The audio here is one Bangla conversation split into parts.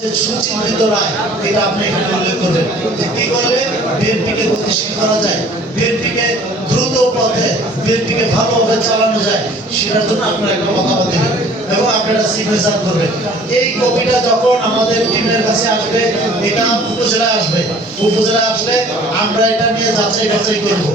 সুচিন্তিত রায় এটা আপনি এখানে উল্লেখ করবেন। যে কি করলে বিএনপিকে গতিশীল করা যায় বিএনপিকে দ্রুত পথে বিএনপিকে ভালোভাবে চালানো যায়, সেটার জন্য আপনারা একটা মতামত দিবেন এবং আপনারা সিগনেচার করবেন। এই কপিটা যখন আমাদের টিমের কাছে আসবে, এটা উপজেলায় আসবে। উপজেলায় আসলে আমরা এটা নিয়ে যাচাই বাছাই করব।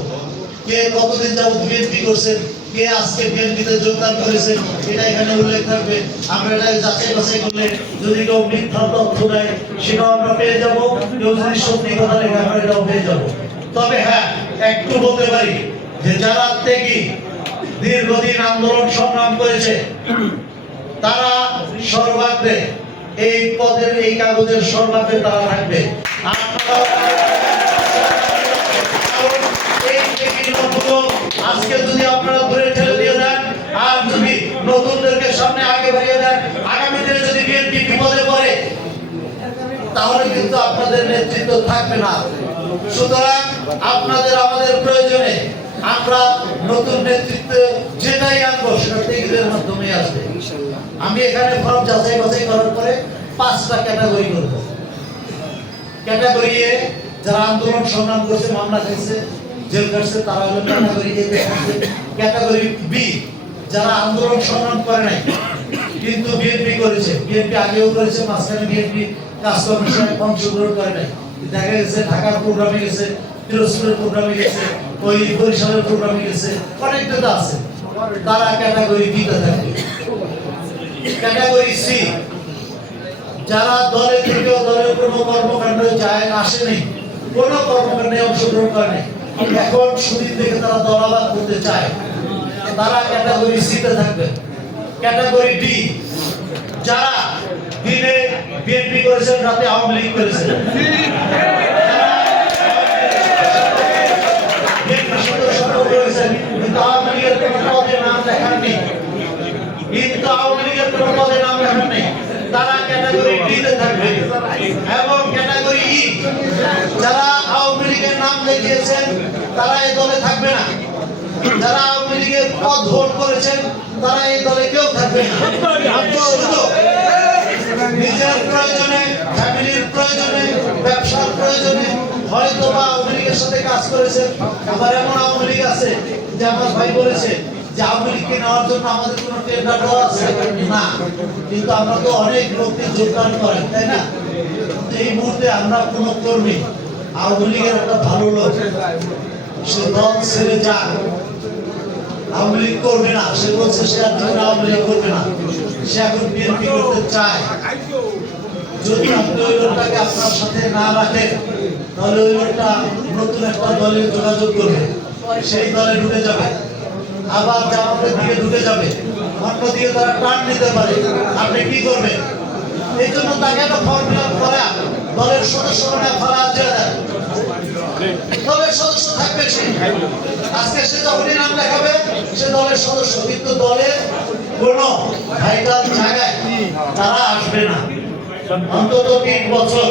কে কতদিন যাবত বিএনপি করছেন কে আজকে বিএনপিতে যোগদান করেছেন এটা এখানে উল্লেখ থাকবে। আমরা এটা যাচাই বাছাই করলে যদি কেউ মিথ্যা তথ্য দেয়, সেটাও আমরা পেয়ে যাব। কেউ যদি সত্যি কথা লেখে, আমরা এটাও পেয়ে যাব। তবে হ্যাঁ একটু বলতে পারি যে যারা থেকে দীর্ঘদিন আন্দোলন সংগ্রাম করেছে, তারা সর্বাগ্রে এই পদের, এই কাগজের সর্বাগ্রে তারা থাকবে। আপনারা আজকে যদি আপনারা ধরে ঠেলে দিয়ে দেন আর যদি নতুনদেরকে সামনে আগে বাড়িয়ে দেন, আগামী দিনে যদি বিএনপি বিপদে পড়ে, তাহলে কিন্তু আপনাদের নেতৃত্ব থাকবে না। সুতরাং আপনাদের আমাদের প্রয়োজনে আমরা নতুন নেতৃত্ব যেটাই আনব, সেটা টেকনিকের মাধ্যমে আসবে। আমি এখানে ফর্ম যাচাই বাছাই করার পরে পাঁচটা ক্যাটাগরি করব। ক্যাটাগরি যারা আন্দোলন সংগ্রাম করছে, মামলা খাইছে জেল কাটছে তারা হলো ক্যাটাগরি এ ক্যাটাগরি বি যারা আন্দোলন সংগ্রাম করে নাই, কিন্তু বিএনপি করেছে। বিএনপি আগেও করেছে, মাঝখানে বিএনপি কাজকর্মের সময় অংশগ্রহণ করে নাই। দেখা গেছে, ঢাকার প্রোগ্রামে গেছে প্রোগ্রামে গেছে, ওই বরিশালের প্রোগ্রামে গেছে অনেক নেতা আছে। তারা ক্যাটাগরি বিতে ক্যাটাগরি সি যারা দলের থেকেও দলের কোনো কর্মকাণ্ড যায় আসেনি কোনো কর্মকাণ্ডে অংশগ্রহণ করে নাই। এখন সুদিন থেকে তারা দলাবাদ করতে চায়। তারা ক্যাটাগরি সিতে থাকবে। ক্যাটাগরি ডি যারা দিনে বিএনপি করেছেন, রাতে আওয়ামী লীগ করেছেন। বিএনপির সাথে তারা এই দলে থাকবে না। যারা আওয়ামী লীগের পদ ভোট করেছেন, তারা এই দলে কেউ থাকবে না। নিজের প্রয়োজনে, ফ্যামিলির প্রয়োজনে, ব্যবসার প্রয়োজনে হয়তো বা আওয়ামী লীগের সাথে কাজ আবার এমন আওয়ামী লীগ আছে যে আমার ভাই বলেছে যে আওয়ামী লীগকে নেওয়ার জন্য আমাদের কোনো টেন্ডার দেওয়া আছে? না। কিন্তু আমরা তো অনেক লোককে যোগদান করেন, তাই না? এই মুহূর্তে আমরা কোনো কর্মী। আওয়ামী লীগের একটা ভালো লোক। সে দল ছেড়ে যাক। আওয়ামী করবে না। সে বলছে সে আর জীবনে আওয়ামী করবে না। সে এখন বিএনপি করতে চায়। যদি আপনি ওই লোকটাকে আপনার সাথে না রাখেন, তাহলে ওই লোকটা নতুন একটা দলে যোগাযোগ করবে। সেই দলে ঢুকে যাবে। আবার জামাতের দিকে ঢুকে যাবে। অন্যদিকে তারা টান নিতে পারে। আপনি কি করবেন? এই জন্য তাকে একটা ফর্ম ফিল আপ করা। দলের সদস্য ফেলা জেলে দেয় দলের সদস্য থাকবে সে আজকে সে যখনই নাম লেখাবে সে দলের সদস্য, কিন্তু দলের কোন ভাইটাল জায়গায় তারা আসবে না। অন্তত তিন বছর।